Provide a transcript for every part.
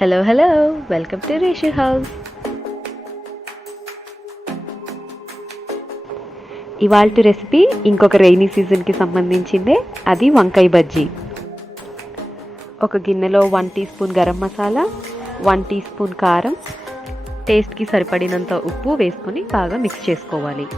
Hello welcome to Reshu house. ఇవాల్టి recipe ఇంకొక rainy సీజన్కి సంబంధించిందే, అది వంకాయ బజ్జీ. ఒక గిన్నెలో 1 teaspoon garam masala, 1 teaspoon కారం, టేస్ట్కి సరిపడినంత ఉప్పు వేసుకొని బాగా మిక్స్ చేసుకోవాలి.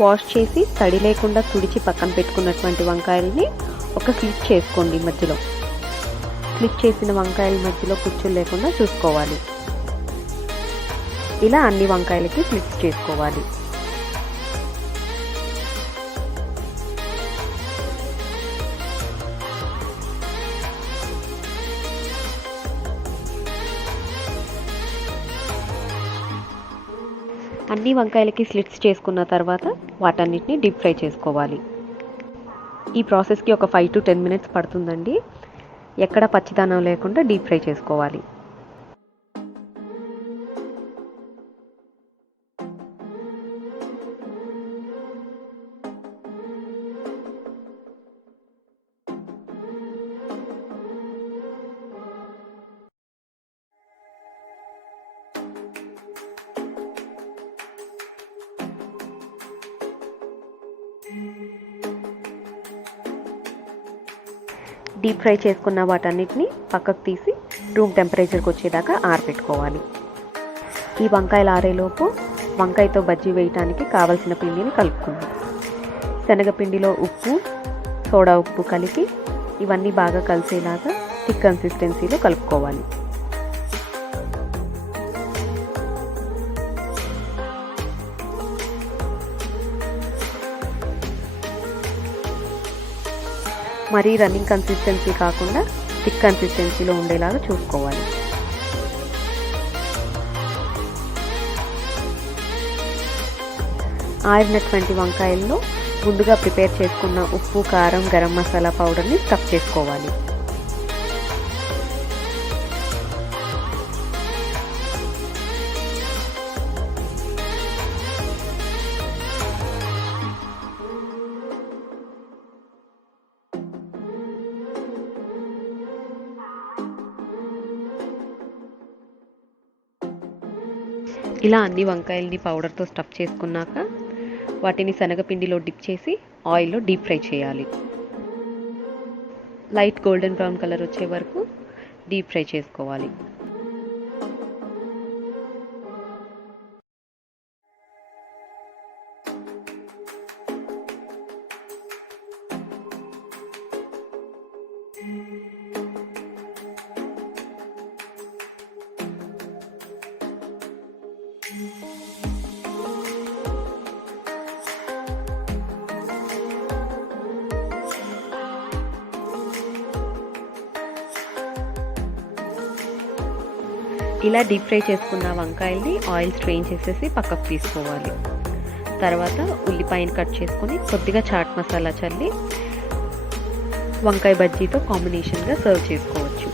వాష్ చేసి తడి లేకుండా తుడిచి పక్కన పెట్టుకున్నటువంటి వంకాయల్ని ఒక స్లిట్ చేసుకోండి. మధ్యలో స్లిట్ చేసిన వంకాయల మధ్యలో పుచ్చులు లేకుండా చూసుకోవాలి. ఇలా అన్ని వంకాయలకి స్లిట్స్ చేసుకోవాలి. అన్ని వంకాయలకి స్లిట్స్ చేసుకున్న తర్వాత వాటన్నిటిని డీప్ ఫ్రై చేసుకోవాలి. ఈ ప్రాసెస్కి ఒక 5 to 10 minutes పడుతుందండి. ఎక్కడ పచ్చిదనం లేకుండా డీప్ ఫ్రై చేసుకోవాలి. డీప్ ఫ్రై చేసుకున్న వాటన్నిటిని పక్కకు తీసి రూమ్ టెంపరేచర్కి వచ్చేదాకా ఆరబెట్టుకోవాలి. ఈ వంకాయలు ఆరేలోపు వంకాయతో బజ్జీ వేయటానికి కావలసిన పిండిని కలుపుకుందాం. శనగపిండిలో ఉప్పు, సోడా ఉప్పు కలిపి ఇవన్నీ బాగా కలిసేలాగా థిక్ కన్సిస్టెన్సీలో కలుపుకోవాలి. మరీ రన్నింగ్ కన్సిస్టెన్సీ కాకుండా థిక్ కన్సిస్టెన్సీలో ఉండేలాగా చూసుకోవాలి. ఆరినటువంటి వంకాయల్లో ముందుగా ప్రిపేర్ చేసుకున్న ఉప్పు, కారం, గరం మసాలా పౌడర్ని స్టఫ్ చేసుకోవాలి. ఇలా అన్ని వంకాయల్ని పౌడర్తో స్టఫ్ చేసుకున్నాక వాటిని శనగపిండిలో డిప్ చేసి ఆయిల్లో డీప్ ఫ్రై చేయాలి. లైట్ గోల్డెన్ బ్రౌన్ కలర్ వచ్చే వరకు డీప్ ఫ్రై చేసుకోవాలి. ఇలా డీప్ ఫ్రై చేసుకున్న వంకాయల్ని ఆయిల్ స్ట్రెయిన్ చేసేసి పక్కకు తీసుకోవాలి. తర్వాత ఉల్లిపాయను కట్ చేసుకొని కొద్దిగా చాట్ మసాలా చల్లి వంకాయ బజ్జీతో కాంబినేషన్గా సర్వ్ చేసుకోవచ్చు.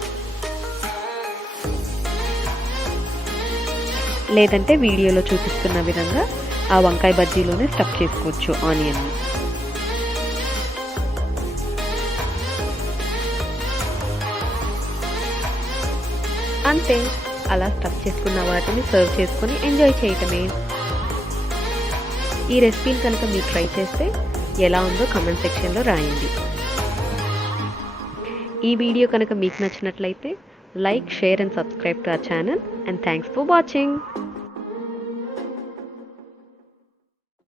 లేదంటే వీడియోలో చూపిస్తున్న విధంగా ఆ వంకాయ బజ్జీలోనే స్టఫ్ చేసుకోవచ్చు ఆనియన్ని. అంతే, అలా స్టఫ్ చేసుకున్న వాటిని సర్వ్ చేసుకొని ఎంజాయ్ చేయటమే. ఈ రెసిపీని కనుక మీరు ట్రై చేస్తే ఎలా ఉందో కామెంట్ సెక్షన్లో రాయండి. ఈ వీడియో కనుక మీకు నచ్చినట్లయితే like, share and subscribe to our channel. And thanks for watching.